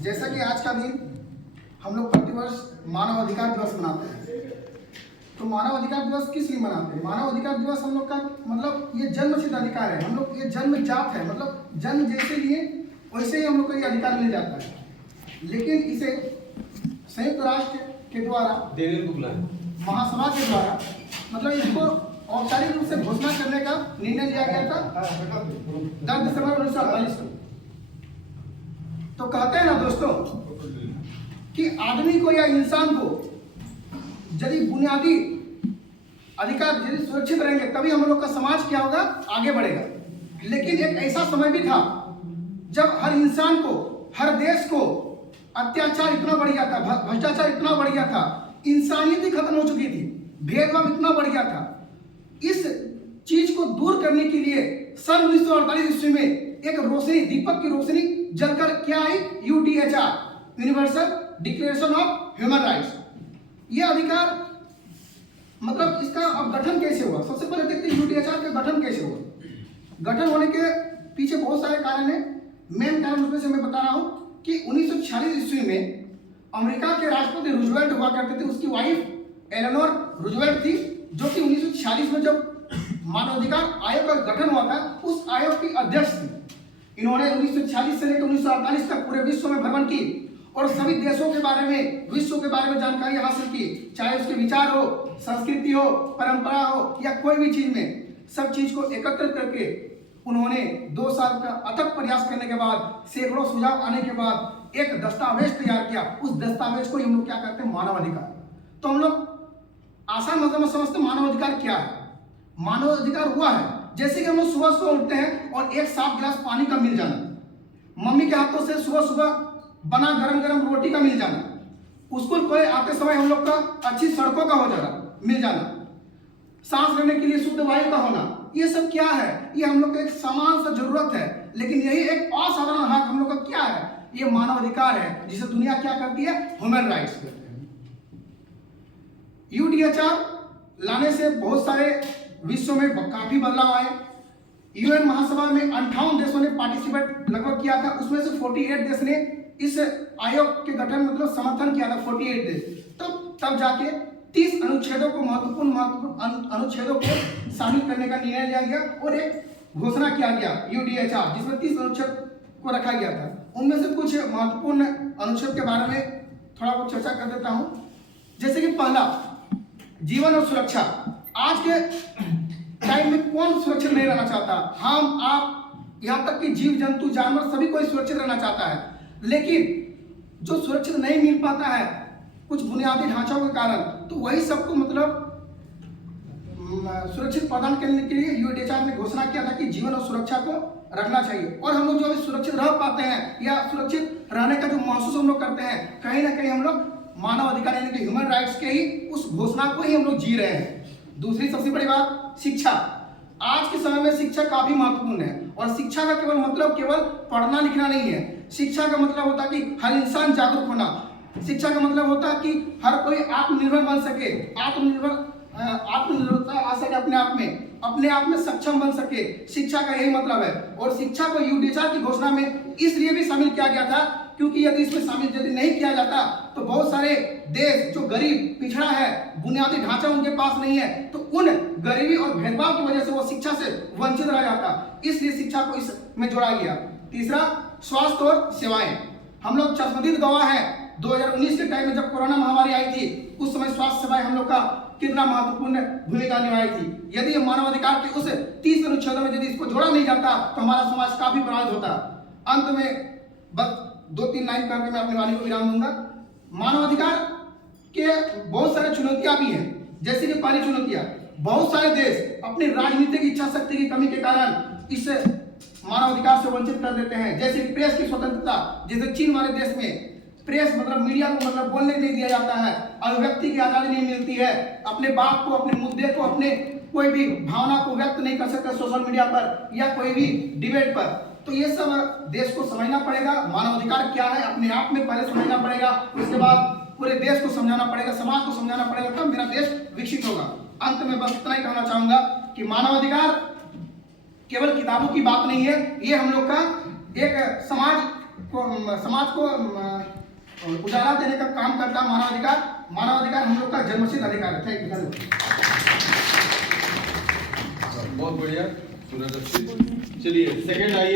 जैसा कि आज का दिन हम लोग प्रतिवर्ष मानव अधिकार दिवस मनाते हैं। तो मानव अधिकार दिवस किस लिए मनाते हैं? मानव अधिकार दिवस हम लोग का मतलब ये जन्मसिद्ध अधिकार है। हम लोग ये जन्मजात है, मतलब जन्म जैसे लिए वैसे ही हम लोग को ये अधिकार मिल जाता है। लेकिन इसे संयुक्त राष्ट्र के द्वारा महासभा के द्वारा मतलब इसको औपचारिक रूप से घोषणा करने का निर्णय लिया गया था 10 दिसंबर 1948 को। तो कहते हैं ना दोस्तों कि आदमी को या इंसान को यदि बुनियादी अधिकार यदि सुरक्षित रहेंगे तभी हम लोग का समाज क्या होगा, आगे बढ़ेगा। लेकिन एक ऐसा समय भी था जब हर इंसान को, हर देश को अत्याचार इतना बढ़ गया था, भ्रष्टाचार इतना बढ़ गया था, इंसानियत ही खत्म हो चुकी थी, भेदभाव इतना बढ़ गया था। इस चीज को दूर करने के लिए सन 1948 ईस्वी में एक रोशनी, दीपक की रोशनी जलकर क्या आई, UDHR, universal declaration of human rights. यह अधिकार मतलब इसका अब गठन कैसे हुआ? सबसे पहले देखते हैं UDHR का गठन कैसे हुआ। गठन होने के पीछे बहुत सारे कारण हैं। मेन कारण उसमें से मैं बता रहा हूं कि 1946 ईस्वी में अमेरिका के राष्ट्रपति रूजवेल्ट हुआ करते थे, उसकी वाइफ एलेनोर रूजवेल्ट थी, जो कि 1946 में जब मानवाधिकार आयोग का गठन हुआ था उस आयोग की अध्यक्ष थी। इन्होंने 1946 से लेकर 1948 तक पूरे विश्व में भ्रमण की और सभी देशों के बारे में, विश्व के बारे में जानकारी हासिल की, चाहे उसके विचार हो, संस्कृति हो, परंपरा हो या कोई भी चीज में, सब चीज को एकत्रित करके उन्होंने 2 साल का अथक प्रयास करने के बाद, सैकड़ों सुझाव आने के बाद एक दस्तावेज तैयार किया। उस दस्तावेज को हम लोग क्या कहते हैं, मानव अधिकार। तो हम लोग आसान भाषा में समझते हैं मानव अधिकार क्या है। मानव अधिकार हुआ है जैसे कि हम लोग सुबह सुबह उठते हैं और एक साफ गिलास पानी का मिल जाना, मम्मी के हाथों से सुबह सुबह बना गरम गरम रोटी का मिल जाना, स्कूल को आते समय हम लोग का अच्छी सड़कों का हो जाना, मिल जाना, सांस लेने के लिए शुद्ध वायु का होना, ये सब क्या है? ये हम लोग का एक सामान्य सा जरूरत है। लेकिन यही एक असाधारण हक हम लोग का क्या है? ये मानव अधिकार है जिसे दुनिया क्या करती है, ह्यूमन राइट्स कहते हैं। UDHR लाने से बहुत सारे विश्व में काफी बदलाव आए। UN महासभा में 58 देशों ने पार्टिसिपेट लगभग किया था, उसमें से 48 देश ने इस आयोग के गठन मतलब समर्थन किया था, 48 देश। तब जाके 30 अनुच्छेदों को महत्वपूर्ण अनुच्छेदों को शामिल करने का निर्णय लिया गया और एक घोषणा किया गया UDHR, जिसमें 30 अनुच्छेद को रखा गया था। उनमें से कुछ महत्वपूर्ण अनुच्छेद के बारे में थोड़ा बहुत चर्चा कर देता हूं। जैसे कि पहला, जीवन और सुरक्षा। आज के टाइम में कौन सुरक्षित नहीं रहना चाहता? हम, आप, यहाँ तक कि जीव जंतु, जानवर, सभी कोई सुरक्षित रहना चाहता है। लेकिन जो सुरक्षित नहीं मिल पाता है कुछ बुनियादी ढांचों के कारण, तो वही सबको मतलब सुरक्षित प्रदान करने के लिए UDHR ने घोषणा किया था कि जीवन और सुरक्षा को रखना चाहिए। और हम लोग जो अभी सुरक्षित रह पाते हैं या सुरक्षित रहने का जो महसूस हम लोग करते हैं, कहीं ना कहीं हम लोग मानव अधिकार यानी कि ह्यूमन राइट्स के ही उस घोषणा को ही हम लोग जी रहे हैं। दूसरी सबसे बड़ी बात, शिक्षा। आज के समय में शिक्षा काफी महत्वपूर्ण है और शिक्षा का केवल मतलब केवल पढ़ना लिखना नहीं है। शिक्षा का मतलब होता है कि हर इंसान जागरूक होना। शिक्षा का मतलब होता है कि हर कोई आत्मनिर्भर बन सके, आत्मनिर्भरता आ सके, अपने आप में सक्षम बन सके। शिक्षा का यही मतलब है। और शिक्षा को UDHR की घोषणा में इसलिए भी शामिल किया गया था क्योंकि यदि इसमें शामिल यदि नहीं किया जाता तो बहुत सारे देश जो गरीब, पिछड़ा है, बुनियादी ढांचा उनके पास नहीं है, तो उन गरीबी और भेदभाव की वजह से वो शिक्षा से वंचित रह जाता। इसलिए शिक्षा को इसमें जोड़ा गया। तीसरा, स्वास्थ्य और सेवाएं। हम लोग चश्मदीद गवाह हैं 2019 के टाइम में जब कोरोना महामारी आई थी, उस समय स्वास्थ्य सेवाएं हम लोग का कितना महत्वपूर्ण भूमिका निभाई थी। यदि ये मानव अधिकार के उस 30 अनुच्छेदों में यदि इसको जोड़ा नहीं जाता तो हमारा समाज काफी प्रभावित होता। अंत में बस 2-3 लाइन करके मैं अपनी वाणी को विराम दूंगा। मानव अधिकार के बहुत सारे चुनौतियां भी हैं। जैसे कि पहली चुनौतियां, बहुत सारे देश अपनी राजनीतिक इच्छा शक्ति की कमी के कारण इस मानव अधिकार से वंचित कर देते हैं। जैसे प्रेस की स्वतंत्रता, जैसे चीन वाले देश में प्रेस मतलब मीडिया को मतलब बोलने नहीं दिया जाता है, अभिव्यक्ति की आजादी नहीं मिलती है, अपने बात को, अपने मुद्दे को, अपने कोई भी भावना को व्यक्त नहीं कर सकते सोशल मीडिया पर या कोई भी डिबेट पर। तो ये सब देश को समझना पड़ेगा, मानव अधिकार क्या है अपने आप में पहले समझना पड़ेगा, उसके बाद पूरे देश को समझाना पड़ेगा, समाज को समझाना पड़ेगा, तब मेरा देश विकसित होगा। अंत में बस इतना ही कहना चाहूंगा कि मानव अधिकार केवल किताबों की बात नहीं है, ये हम लोग का एक समाज समाज को उजाला देने का काम करता मानवाधिकार। मानवाधिकार हम लोग का जन्मसिद्ध अधिकार है। थैंक यू, धन्यवाद। बहुत बढ़िया, चलिए सेकंड आइए।